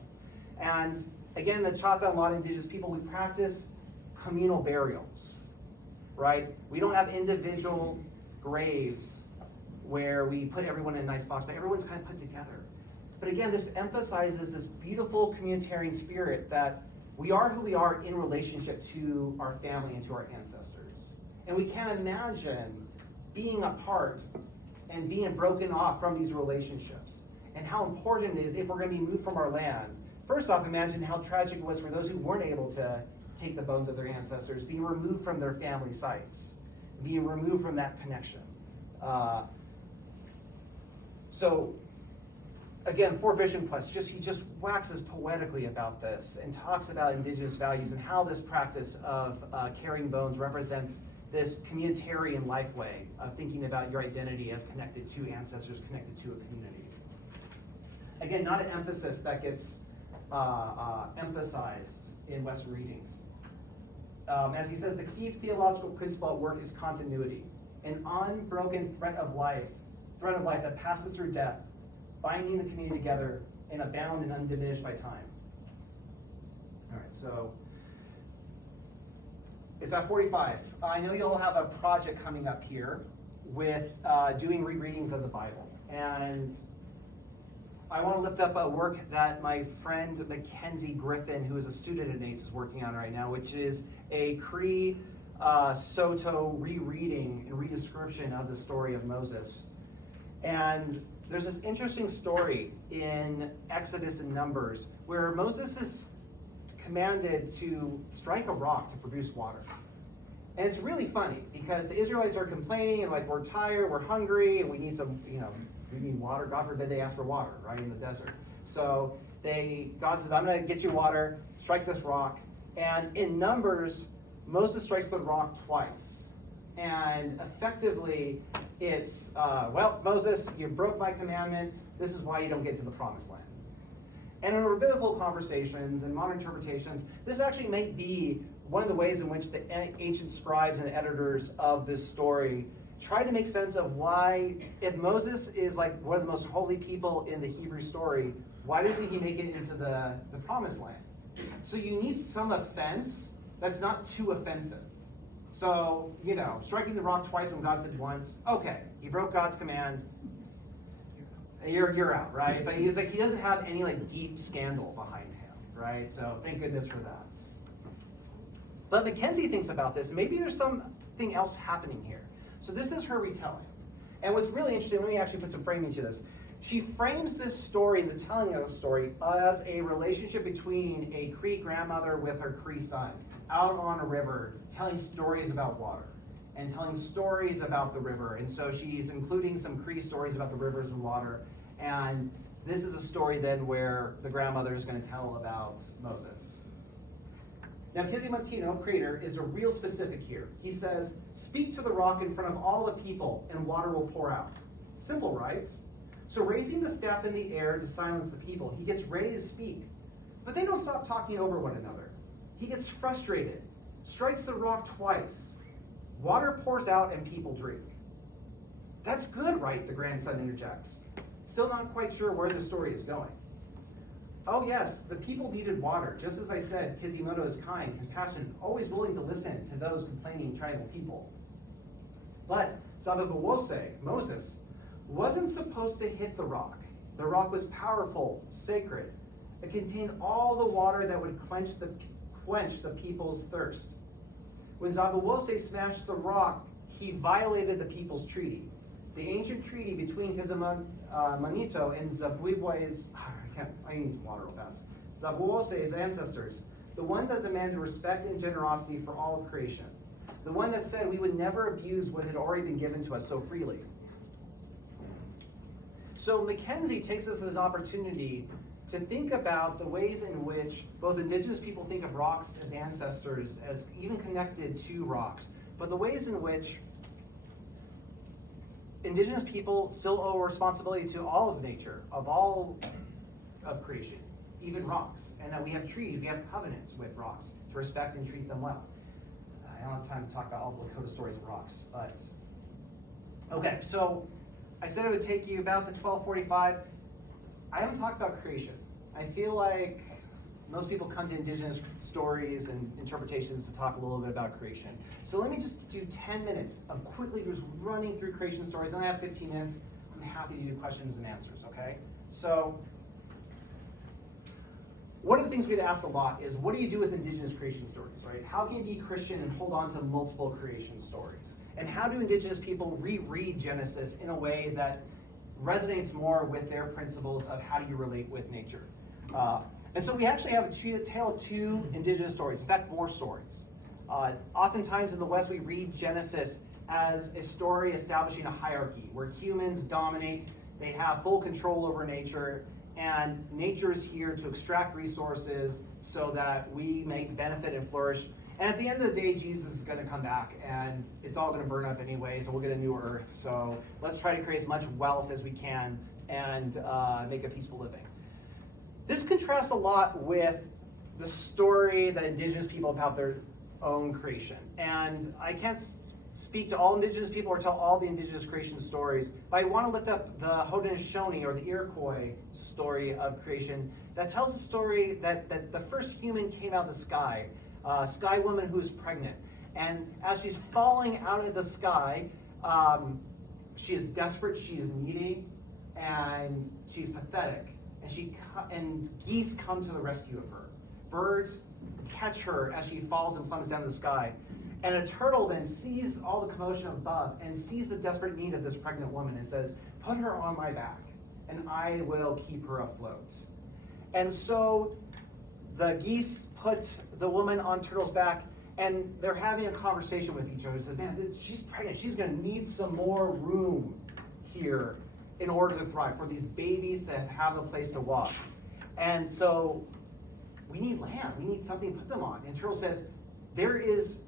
And again, the Choctaw and a lot of indigenous people, we practice communal burials, right? We don't have individual graves where we put everyone in a nice box, but everyone's kind of put together. But again, this emphasizes this beautiful communitarian spirit that we are who we are in relationship to our family and to our ancestors. And we can't imagine being apart and being broken off from these relationships. And how important it is if we're going to be moved from our land. First off, imagine how tragic it was for those who weren't able to take the bones of their ancestors, being removed from their family sites, being removed from that connection. So again, for Vision Quest, he just waxes poetically about this and talks about indigenous values and how this practice of carrying bones represents this communitarian life way of thinking about your identity as connected to ancestors, connected to a community. Again, not an emphasis that gets emphasized in Western readings. As he says, the key theological principle at work is continuity, an unbroken thread of life that passes through death, binding the community together and abound and undiminished by time. All right, so it's at 45. I know you all have a project coming up here with doing rereadings of the Bible. And I want to lift up a work that my friend Mackenzie Griffin, who is a student at NATES, is working on right now, which is a Cree Soto rereading and redescription of the story of Moses. And there's this interesting story in Exodus and Numbers where Moses is commanded to strike a rock to produce water. And it's really funny because the Israelites are complaining and like, we're tired, we're hungry, and we need some, we need water. God forbid they ask for water, right, in the desert. So God says, I'm going to get you water, strike this rock. And in Numbers, Moses strikes the rock twice. And effectively, it's, Moses, you broke my commandment. This is why you don't get to the promised land. And in rabbinical conversations and modern interpretations, this actually might be one of the ways in which the ancient scribes and editors of this story try to make sense of why, if Moses is like one of the most holy people in the Hebrew story, why doesn't he make it into the promised land? So you need some offense that's not too offensive. So, striking the rock twice when God said once, okay, he broke God's command, you're out, right? But he doesn't have any deep scandal behind him, right? So thank goodness for that. But Mackenzie thinks about this, maybe there's something else happening here. So this is her retelling. And what's really interesting, let me actually put some framing to this. She frames this story, the telling of the story, as a relationship between a Cree grandmother with her Cree son out on a river, telling stories about water and telling stories about the river. And so she's including some Cree stories about the rivers and water. And this is a story then where the grandmother is going to tell about Moses. Now, Kizimatino, creator, is a real specific here. He says, speak to the rock in front of all the people and water will pour out. Simple, right? So raising the staff in the air to silence the people, he gets ready to speak. But they don't stop talking over one another. He gets frustrated, strikes the rock twice. Water pours out and people drink. That's good, right? The grandson interjects. Still not quite sure where the story is going. Oh yes, the people needed water. Just as I said, Kizimoto is kind, compassionate, always willing to listen to those complaining tribal people. But Zababawose, Moses, wasn't supposed to hit the rock. The rock was powerful, sacred. It contained all the water that would quench the people's thirst. When Zabawose smashed the rock, he violated the people's treaty. The ancient treaty between Kizimanito and Zabwibwe's, I need some water real fast. Zabuose's ancestors, the one that demanded respect and generosity for all of creation. The one that said we would never abuse what had already been given to us so freely. So Mackenzie takes this as an opportunity to think about the ways in which both Indigenous people think of rocks as ancestors, as even connected to rocks, but the ways in which Indigenous people still owe responsibility to all of nature, of all of creation, even rocks, and that we have treaties, we have covenants with rocks to respect and treat them well. I don't have time to talk about all the Lakota stories of rocks, but okay, so I said it would take you about to 12:45. I haven't talked about creation. I feel like most people come to Indigenous stories and interpretations to talk a little bit about creation. So let me just do 10 minutes of quickly just running through creation stories. And I have 15 minutes. I'm happy to do questions and answers, okay? So one of the things we get asked a lot is, what do you do with Indigenous creation stories, right? How can you be Christian and hold on to multiple creation stories? And how do Indigenous people reread Genesis in a way that resonates more with their principles of how do you relate with nature? And so we actually have a tale of two Indigenous stories, in fact, more stories. Oftentimes in the West, we read Genesis as a story establishing a hierarchy where humans dominate, they have full control over nature, and nature is here to extract resources so that we may benefit and flourish. And at the end of the day, Jesus is going to come back, and it's all going to burn up anyway, so we'll get a new earth. So let's try to create as much wealth as we can and make a peaceful living. This contrasts a lot with the story that Indigenous people have about their own creation. And I can't speak to all Indigenous people or tell all the Indigenous creation stories, but I want to lift up the Haudenosaunee or the Iroquois story of creation that tells the story that the first human came out of the sky, a sky woman who is pregnant. And as she's falling out of the sky, she is desperate, she is needy, and she's pathetic. And geese come to the rescue of her. Birds catch her as she falls and plummets down the sky. And a turtle then sees all the commotion above and sees the desperate need of this pregnant woman and says, put her on my back and I will keep her afloat. And so the geese put the woman on Turtle's back and they're having a conversation with each other. They said, man, she's pregnant. She's going to need some more room here in order to thrive, for these babies to have a place to walk. And so we need land, we need something to put them on. And Turtle says, there is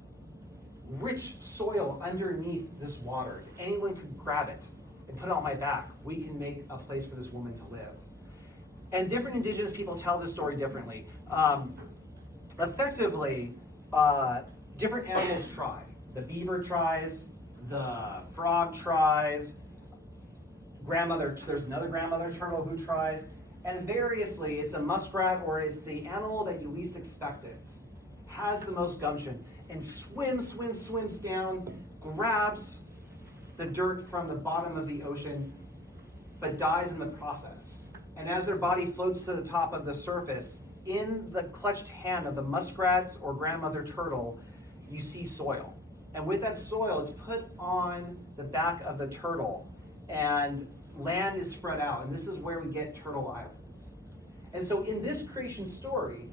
rich soil underneath this water. If anyone could grab it and put it on my back, we can make a place for this woman to live. And different indigenous people tell this story differently. Effectively, different animals try. The beaver tries, the frog tries, there's another grandmother turtle who tries, and variously, it's a muskrat or it's the animal that you least expect it, has the most gumption, and swims down, grabs the dirt from the bottom of the ocean, but dies in the process. And as their body floats to the top of the surface, in the clutched hand of the muskrat or grandmother turtle, you see soil. And with that soil, it's put on the back of the turtle, and land is spread out. And this is where we get Turtle Island. And so in this creation story,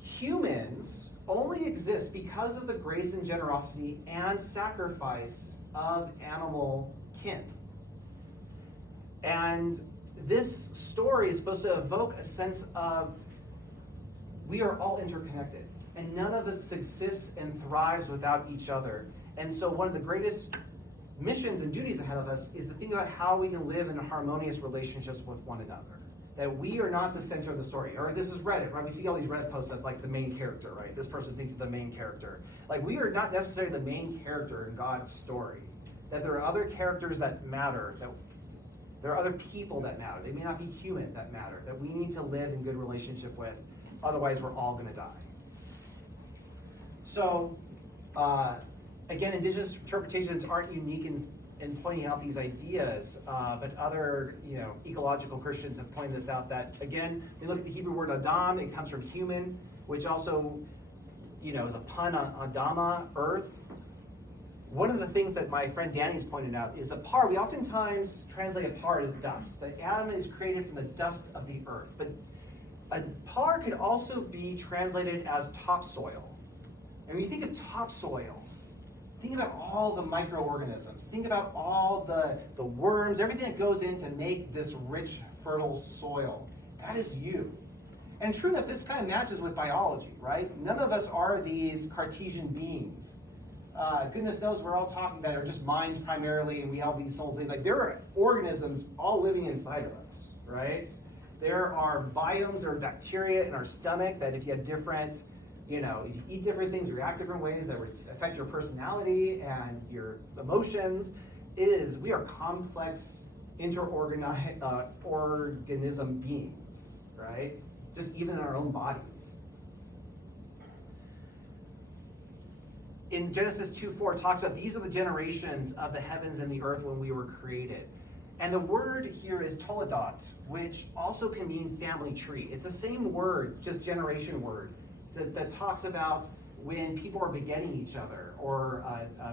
humans only exist because of the grace and generosity and sacrifice of animal kin. And this story is supposed to evoke a sense of we are all interconnected, and none of us exists and thrives without each other. And so one of the greatest missions and duties ahead of us is to think about how we can live in harmonious relationships with one another. That we are not the center of the story. Or this is Reddit, right? We see all these Reddit posts of like the main character, right? This person thinks of the main character. Like, we are not necessarily the main character in God's story. That there are other characters that matter, that there are other people that matter. They may not be human that matter, that we need to live in good relationship with. Otherwise, we're all going to die. So, again, indigenous interpretations aren't unique in pointing out these ideas, but other, ecological Christians have pointed this out. That again, we look at the Hebrew word Adam. It comes from human, which also, is a pun on Adama, earth. One of the things that my friend Danny's pointed out is a par. We oftentimes translate a par as dust. That Adam is created from the dust of the earth, but a par could also be translated as topsoil. And when you think of topsoil, think about all the microorganisms. Think about all the worms, everything that goes in to make this rich, fertile soil. That is you. And true enough, this kind of matches with biology, right? None of us are these Cartesian beings. Goodness knows we're all talking that are just minds primarily, and we have these souls. Like, there are organisms all living inside of us, right? There are biomes or bacteria in our stomach that if you have different, if you eat different things, react different ways that would affect your personality and your emotions. We are complex organism beings, right? Just even in our own bodies. In Genesis 2:4, it talks about these are the generations of the heavens and the earth when we were created. And the word here is toledot, which also can mean family tree. It's the same word, just generation word, that talks about when people are begetting each other or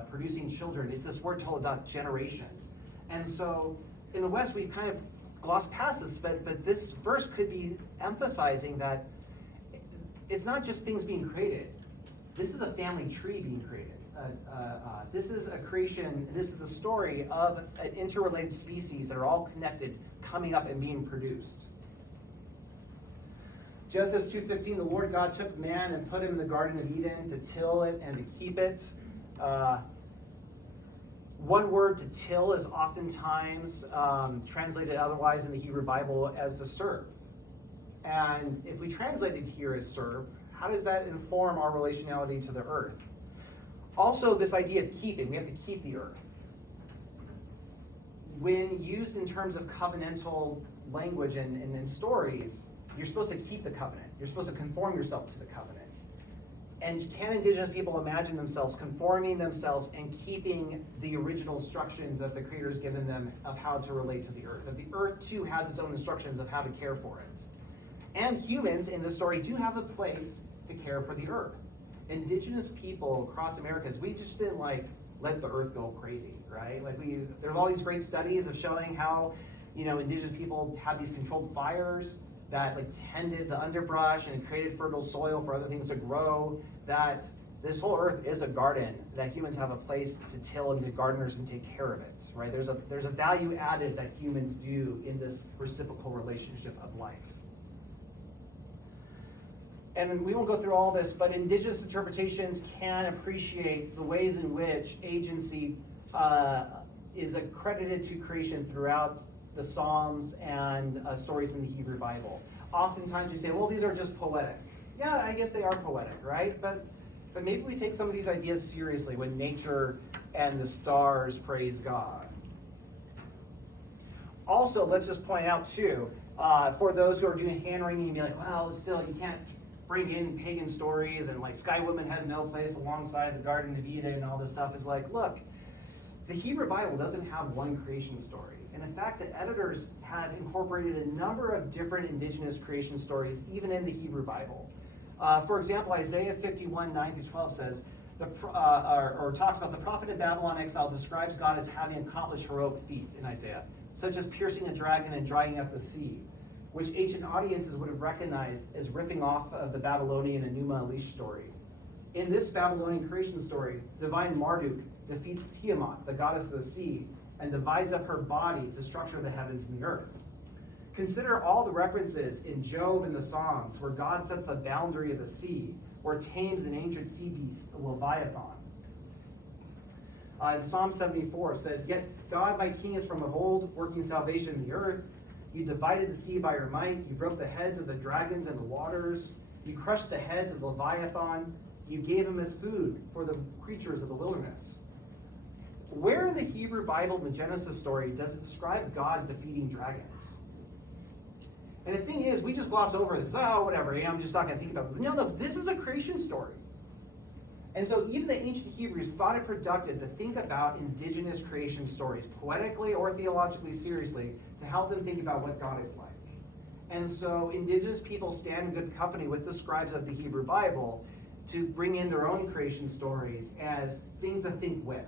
producing children. It's this word toledot, generations. And so in the West, we've kind of glossed past this, but this verse could be emphasizing that it's not just things being created. This is a family tree being created. This is a creation, this is the story of an interrelated species that are all connected, coming up and being produced. Genesis 2:15, the Lord God took man and put him in the Garden of Eden to till it and to keep it. One word, to till, is oftentimes translated otherwise in the Hebrew Bible as to serve. And if we translate it here as serve, how does that inform our relationality to the earth? Also, this idea of keeping, we have to keep the earth. When used in terms of covenantal language and in stories, you're supposed to keep the covenant. You're supposed to conform yourself to the covenant. And can indigenous people imagine themselves conforming themselves and keeping the original instructions that the Creator has given them of how to relate to the earth? That the earth too has its own instructions of how to care for it. And humans in this story do have a place to care for the earth. Indigenous people across Americas, we just didn't let the earth go crazy, right? There's all these great studies of showing how, indigenous people had these controlled fires that tended the underbrush and created fertile soil for other things to grow. That this whole earth is a garden, that humans have a place to till and be gardeners and take care of it, right? There's a value added that humans do in this reciprocal relationship of life. and we won't go through all this, but Indigenous interpretations can appreciate the ways in which agency is accredited to creation throughout the Psalms and stories in the Hebrew Bible. Oftentimes we say, well, these are just poetic. Yeah, I guess they are poetic, right? But maybe we take some of these ideas seriously when nature and the stars praise God. Also, let's just point out too, for those who are doing hand wringing and be like, well, still, you can't bring in pagan stories and like Sky Woman has no place alongside the Garden of Eden and all this stuff. Is like, look, the Hebrew Bible doesn't have one creation story. And in fact, the editors had incorporated a number of different indigenous creation stories, even in the Hebrew Bible. For example, Isaiah 51, 9-12 says, or talks about the prophet in Babylon exile describes God as having accomplished heroic feats in Isaiah, such as piercing a dragon and drying up the sea, which ancient audiences would have recognized as riffing off of the Babylonian Enuma Elish story. In this Babylonian creation story, divine Marduk defeats Tiamat, the goddess of the sea, and divides up her body to structure the heavens and the earth. Consider all the references in Job and the Psalms where God sets the boundary of the sea, or tames an ancient sea beast, a Leviathan. In Psalm 74 it says, yet God my king is from of old, working salvation in the earth. You divided the sea by your might. You broke the heads of the dragons and the waters. You crushed the heads of Leviathan. You gave him as food for the creatures of the wilderness. Where in the Hebrew Bible, in the Genesis story, does it describe God defeating dragons? And the thing is, we just gloss over this. Oh, whatever. I'm just not going to think about it. No, this is a creation story. And so even the ancient Hebrews thought it productive to think about indigenous creation stories, poetically or theologically seriously, to help them think about what God is like. And so indigenous people stand in good company with the scribes of the Hebrew Bible to bring in their own creation stories as things to think with,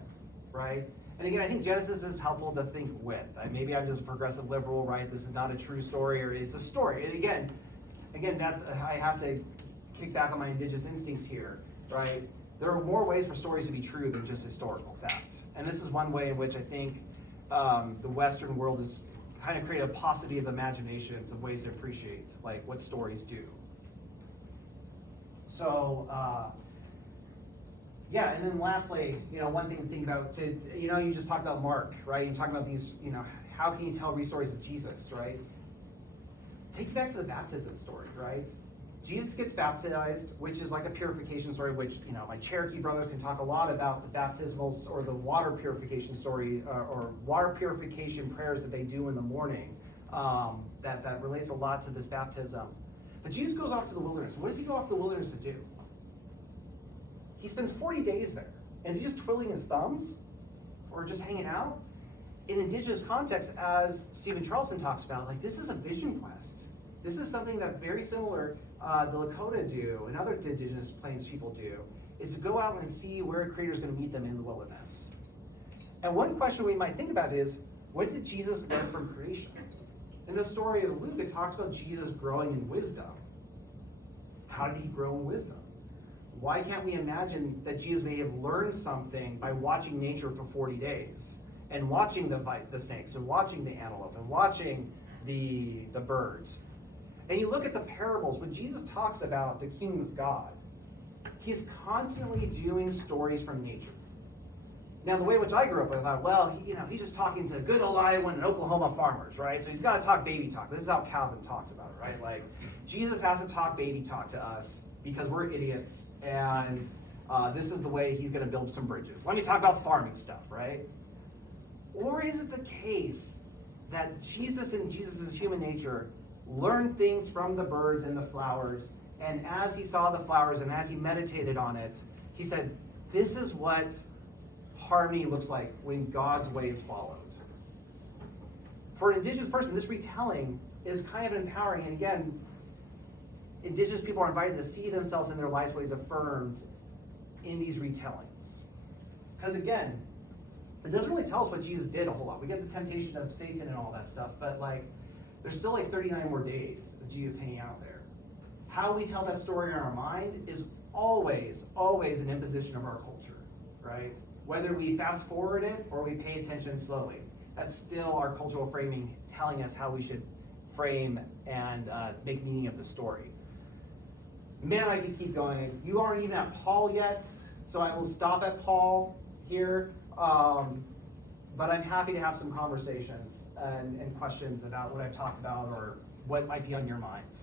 right? And again, I think Genesis is helpful to think with. Maybe I'm just a progressive liberal, right? This is not a true story, or it's a story. And again, that's, I have to kick back on my indigenous instincts here, right? There are more ways for stories to be true than just historical fact. And this is one way in which I think the Western world has kind of created a paucity of imaginations of ways to appreciate like what stories do. So, yeah, and then lastly, one thing to think about, you just talked about Mark, right? You talked about these, how can you tell stories of Jesus, right? Take you back to the baptism story, right? Jesus gets baptized, which is like a purification story, which, my Cherokee brothers can talk a lot about the baptismals or the water purification story or water purification prayers that they do in the morning that relates a lot to this baptism. But Jesus goes off to the wilderness. What does he go off to the wilderness to do? He spends 40 days there. Is he just twiddling his thumbs or just hanging out? In indigenous context, as Stephen Charleston talks about, like this is a vision quest. This is something that very similar the Lakota do and other indigenous plains people do, is to go out and see where a creator is going to meet them in the wilderness. And one question we might think about is, what did Jesus learn from creation? In the story of Luke, it talks about Jesus growing in wisdom. How did he grow in wisdom? Why can't we imagine that Jesus may have learned something by watching nature for 40 days and watching the snakes and watching the antelope and watching the birds? And you look at the parables, when Jesus talks about the kingdom of God, he's constantly doing stories from nature. Now, the way in which I grew up, I thought, well, he's just talking to good old Iowa and Oklahoma farmers, right? So he's got to talk baby talk. This is how Calvin talks about it, right? Like, Jesus has to talk baby talk to us because we're idiots, and this is the way he's going to build some bridges. Let me talk about farming stuff, right? Or is it the case that Jesus and Jesus' human nature learned things from the birds and the flowers, and as he saw the flowers and as he meditated on it, he said, this is what harmony looks like when God's way is followed. For an indigenous person, this retelling is kind of empowering, and again, indigenous people are invited to see themselves and their life's ways affirmed in these retellings. Because again, it doesn't really tell us what Jesus did a whole lot. We get the temptation of Satan and all that stuff, but there's still 39 more days of Jesus hanging out there. How we tell that story in our mind is always, always an imposition of our culture, right? Whether we fast forward it or we pay attention slowly, that's still our cultural framing telling us how we should frame and make meaning of the story. Man, I could keep going. You aren't even at Paul yet, so I will stop at Paul here. But I'm happy to have some conversations and questions about what I've talked about or what might be on your minds.